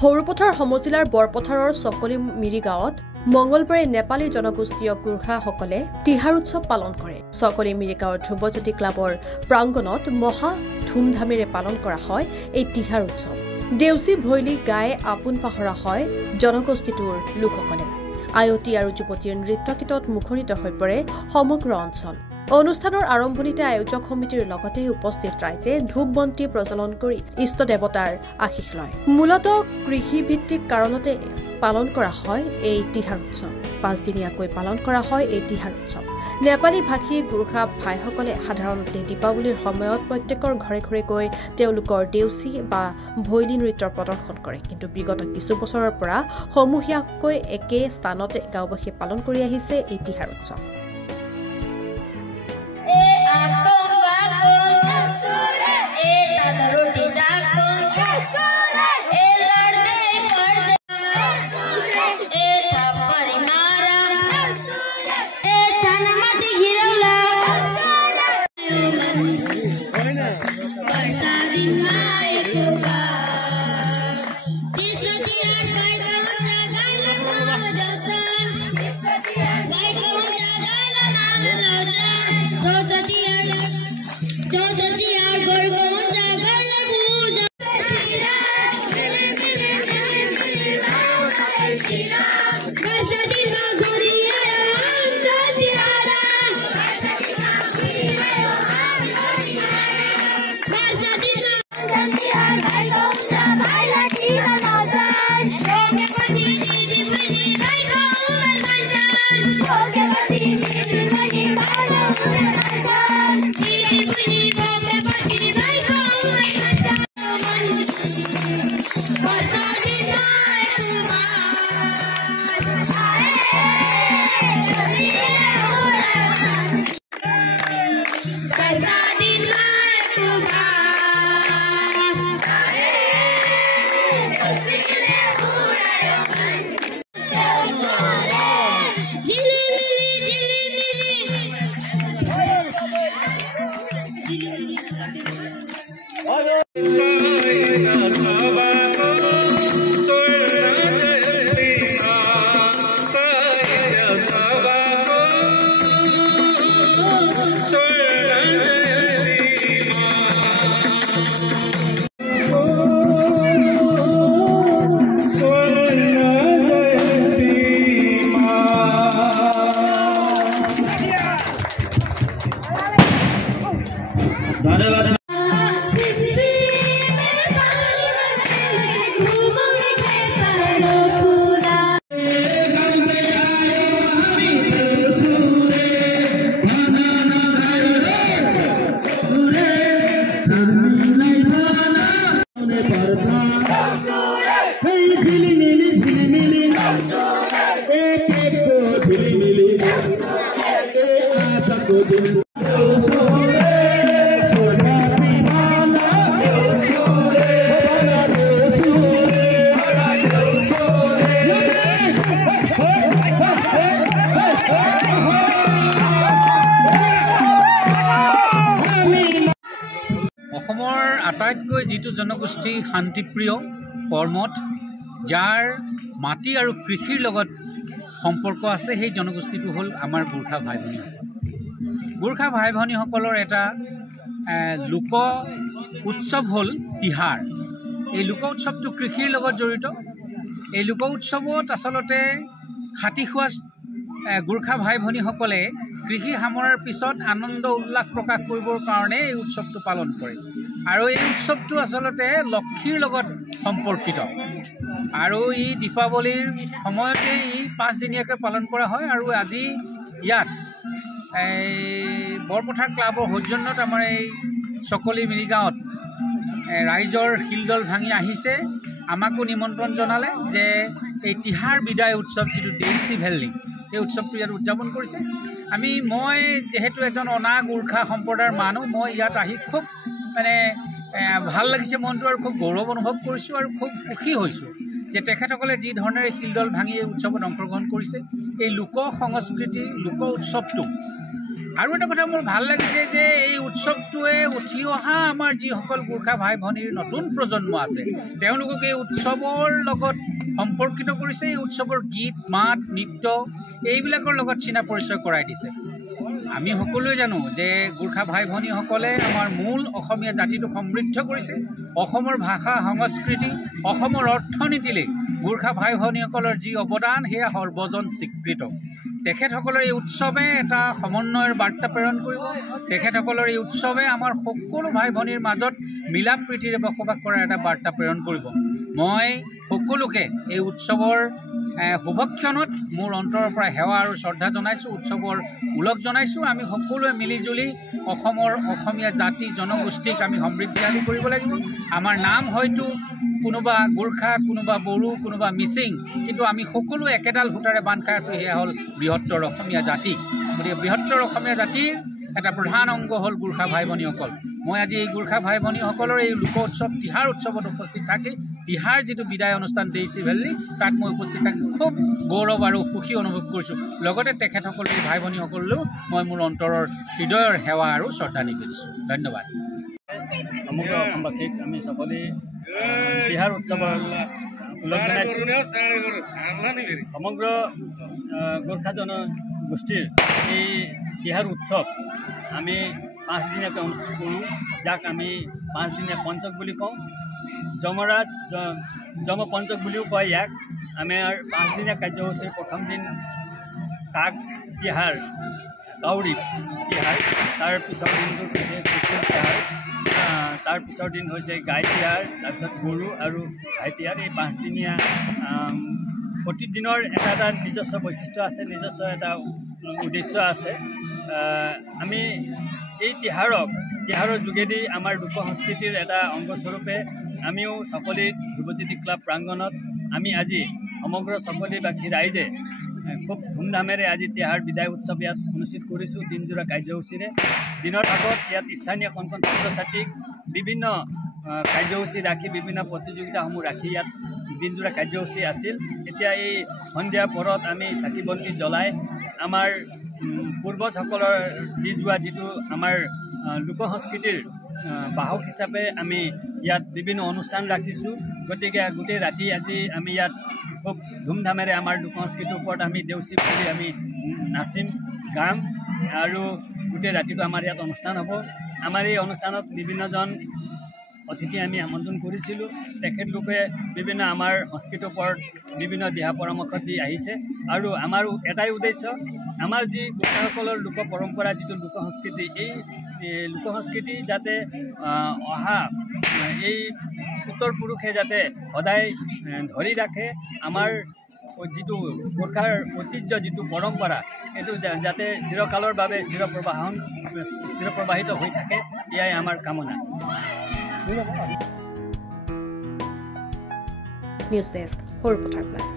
সৰুপথাৰ সমজিলাৰ বৰপথাৰৰ চকলি মিৰি গাঁৱত মঙ্গলবাৰে নেপালী জনগোষ্ঠীয় গোৰ্খাসকলে তিহাৰ উৎসৱ পালন কৰে। চকলি মিৰি গাঁৱৰ ধ্ৰুৱজ্যোতি ক্লাবৰ প্ৰাংগণত মহা ধুমধামেৰে পালন কৰা হয় এই তিহাৰ উৎসৱ। দেউচী ভৈলী গাই আপোন পাহৰা হয় জনগোষ্ঠীটোৰ লোকসকলে। আয়তী আৰু যুৱতীৰ নৃত্যগীতত মুখৰিত হৈ পৰে সমগ্ৰ অঞ্চল। অনুষ্ঠানৰ আৰম্ভণিতে আয়োজক সমিতিৰ লগতে উপস্থিত ৰাইজে ধূপ বন্তি প্ৰজ্বলন কৰি ইষ্ট দেৱতাৰ আশীষ লয়। মূলতঃ কৃষিভিত্তিক কাৰণতে পালন কৰা হয় এই তিহাৰ উৎসৱ। ৫ দিনীয়াকৈ পালন কৰা হয় এই তিহাৰ উৎসৱ। নেপালী ভাষী গোৰ্খা ভাইসকলে সাধাৰণতে দীপাৱলীৰ সময়ত প্ৰত্যেকৰ ঘৰে ঘৰে গৈ তেওঁলোকৰ দেউচী বা ভৈলী নৃত্যৰ প্ৰদৰ্শন কৰে। কিন্তু বিগত কিছু বছৰৰ পৰা সমূহীয়াকৈ একে স্থানতে গাঁওবাসীয়ে পালন কৰি আহিছে এই তিহাৰ উৎসৱ। আটাইতকৈ যিটো জনগোষ্ঠী শান্তিপ্ৰিয় কৰ্মত যাৰ মাটি আৰু কৃষিৰ লগত সম্পৰ্ক আছে সেই জনগোষ্ঠীটো হ'ল আমাৰ গোৰ্খা ভাই ভনীসকল। গোৰ্খা ভাই ভনীসকলৰ এটা লোক উৎসৱ হ'ল তিহাৰ। এই লোক উৎসৱটো কৃষিৰ লগত জড়িত। এই লোক উৎসৱত আচলতে খাটি খোৱা গোৰ্খা ভাই ভনীসকলে কৃষি সামৰাৰ পিছত আনন্দ উল্লাস প্ৰকাশ কৰিবৰ কাৰণে এই উৎসৱটো পালন কৰে। আৰু এই উৎসৱটো আচলতে লক্ষীৰ লগত সম্পৰ্কিত আৰু ই দীপাৱলীৰ সময়তে ই 5 দিনীয়াকৈ পালন কৰা হয়। আৰু আজি ইয়াত বৰপথাৰ ক্লাবৰ সৌজন্যত আমাৰ এই চকলি মিৰি গাঁৱত ৰাইজৰ শিলডল ভাঙি আহিছে। আমাকো নিমন্ত্ৰণ জনালে যে এই তিহাৰ বিদায় উৎসৱ যিটো দেউচী ভেলী এই উৎসৱটো ইয়াত উদযাপন কৰিছে। মই যেহেতু এজন অনা গোৰ্খা সম্প্ৰদায়ৰ মানুহ, মই ইয়াত আহি খুব ভাল লাগিছে মনটো আৰু খুব গৌৰৱ অনুভৱ কৰিছোঁ আৰু খুব সুখী হৈছোঁ যে তেখেতসকলে যি ধৰণেৰে শিলডল ভাঙি এই উৎসৱত অংশগ্ৰহণ কৰিছে। এই লোক সংস্কৃতি লোক উৎসৱটো আৰু এটা কথা মোৰ ভাল লাগিছে যে এই উৎসৱটোৱে উঠি অহা আমাৰ যিসকল গোৰ্খা ভাই ভনীৰ নতুন প্ৰজন্ম আছে তেওঁলোকক এই উৎসৱৰ লগত সম্পৰ্কিত কৰিছে। এই উৎসৱৰ গীত মাত নৃত্য এইবিলাকৰ লগত চিনা পৰিচয় কৰাই দিছে। আমি সকলোৱে জানো যে গোৰ্খা ভাই ভনীসকলে আমাৰ মূল অসমীয়া জাতিটো সমৃদ্ধ কৰিছে। অসমৰ ভাষা সংস্কৃতি অসমৰ অৰ্থনীতিলৈ গোৰ্খা ভাই ভনীসকলৰ যি অৱদান সেয়া সৰ্বজন স্বীকৃত। তেখেতসকলৰ এই উৎসৱে এটা সমন্বয়ৰ বাৰ্তা প্ৰেৰণ কৰিব। তেখেতসকলৰ এই উৎসৱে আমাৰ সকলো ভাই ভনীৰ মাজত মিলা প্ৰীতিৰে বসবাস কৰাৰ এটা বাৰ্তা প্ৰেৰণ কৰিব। মই সকলোকে এই উৎসৱৰ শুভক্ষণত মোৰ অন্তৰৰ পৰা সেৱা আৰু শ্ৰদ্ধা জনাইছোঁ, উৎসৱৰ ওলগ জনাইছোঁ। আমি সকলোৱে মিলিজুলি অসমৰ অসমীয়া জাতি জনগোষ্ঠীক আমি সমৃদ্ধিশালী কৰিব লাগিব। আমাৰ নাম হয়তো কোনোবা গোৰ্খা, কোনোবা বড়ো, কোনোবা মিচিং, কিন্তু আমি সকলো একেডাল সূতাৰে বান্ধ খাই আছোঁ, সেয়া হ'ল বৃহত্তৰ অসমীয়া জাতি। গতিকে বৃহত্তৰ অসমীয়া জাতিৰ এটা প্ৰধান অংগ হ'ল গোৰ্খা ভাই ভনীসকল। মই আজি এই গোৰ্খা ভাই ভনীসকলৰ এই লোক উৎসৱ তিহাৰ উৎসৱত উপস্থিত থাকি তিহাৰ যিটো বিদায় অনুষ্ঠান ডেইচি ভেলী তাত মই উপস্থিত থাকি খুব গৌৰৱ আৰু সুখী অনুভৱ কৰিছোঁ। লগতে তেখেতসকলৰ এই ভাই ভনীসকললৈও মই মোৰ অন্তৰৰ হৃদয়ৰ সেৱা আৰু শ্ৰদ্ধা নিবেদিছোঁ। ধন্যবাদ। সমগ্ৰ অসমবাসীক আমি সকলোৱে তিহাৰ উৎসৱৰ ওলগ জনাইছোঁ। সমগ্ৰ গোৰ্খা জনগোষ্ঠীৰ এই তিহাৰ উৎসৱ আমি 5 দিনীয়াকৈ অনুষ্ঠিত কৰোঁ, যাক আমি 5 দিনীয়া পঞ্চক বুলি কওঁ। যমৰাজ যমপঞ্চক বুলিও কয় ইয়াক। আমাৰ 5 দিনীয়া কাৰ্যসূচীৰ প্ৰথম দিন কাক তিহাৰ, কাউৰী তিহাৰ, তাৰ পিছৰ দিনটো হৈছে কুকুৰ তিহাৰ, তাৰ পিছৰ দিন হৈছে গাই তিহাৰ, তাৰপিছত গৰু আৰু ঘাই তিহাৰ। এই 5 দিনীয়া প্ৰতিদিনৰ এটা এটা নিজস্ব বৈশিষ্ট্য আছে, নিজস্ব এটা উদ্দেশ্য আছে। আমি এই তিহাৰৰ যোগেদি আমাৰ লোক সংস্কৃতিৰ এটা অংগস্বৰূপে আমিও চকলি ধ্ৰুৱজ্যোতি ক্লাব প্ৰাংগণত আমি আজি সমগ্ৰ চকলিবাসী ৰাইজে খুব ধুমধামেৰে আজি তিহাৰ বিদায় উৎসৱ ইয়াত অনুষ্ঠিত কৰিছোঁ দিনজোৰা কাৰ্যসূচীৰে। দিনৰ আগত ইয়াত স্থানীয় কণ কণ ছাত্ৰ ছাত্ৰীক বিভিন্ন কাৰ্যসূচী ৰাখি বিভিন্ন প্ৰতিযোগিতাসমূহ ৰাখি ইয়াত দিনজোৰা কাৰ্যসূচী আছিল। এতিয়া এই সন্ধিয়াৰ পৰত আমি চাকি বন্তি জ্বলাই আমাৰ পূৰ্বজসকলৰ দি যোৱা যিটো আমাৰ লোক সংস্কৃতিৰ বাহক হিচাপে আমি ইয়াত বিভিন্ন অনুষ্ঠান ৰাখিছোঁ। গতিকে গোটেই ৰাতি আজি আমি ইয়াত খুব ধুমধামেৰে আমাৰ লোক সংস্কৃতিৰ ওপৰত আমি দেউচি বুলি আমি নাচিম গাম আৰু গোটেই ৰাতিটো আমাৰ ইয়াত অনুষ্ঠান হ'ব। আমাৰ এই অনুষ্ঠানত বিভিন্নজন অতিথি আমি আমন্ত্ৰণ কৰিছিলোঁ। তেখেতলোকে বিভিন্ন আমাৰ সংস্কৃতিৰ ওপৰত বিভিন্ন দিহা পৰামৰ্শ দি আহিছে আৰু আমাৰ এটাই উদ্দেশ্য, আমাৰ যি গোৰ্খাসকলৰ লোক পৰম্পৰা যিটো লোক সংস্কৃতি, এই লোক সংস্কৃতি যাতে অহা এই উত্তৰ পুৰুষে যাতে সদায় ধৰি ৰাখে। আমাৰ যিটো গোৰ্খাৰ ঐতিহ্য যিটো পৰম্পৰা এইটো যাতে চিৰকালৰ বাবে চিৰপ্ৰবাহিত হৈ থাকে, এয়াই আমাৰ কামনা। News desk, Sarupathar plus.